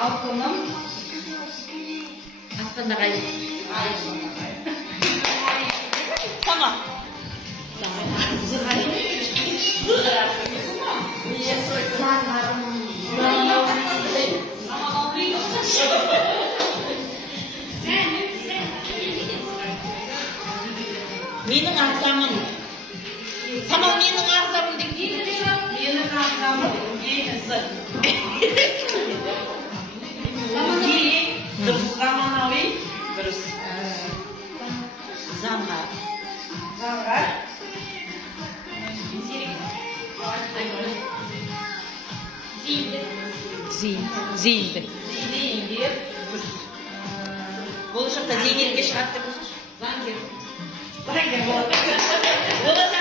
Алтыным. Аспанда қай? Сама. Менің ағзамын. Самал менің ағзамын деп. Менің ағзамын егізі. Дұрыс, заманауи. Дұрыс. Заңға. Заңға. Зейінді. Зейіндер. Болашақта зейнетке шығады деп Заңгер. Заңгер болады.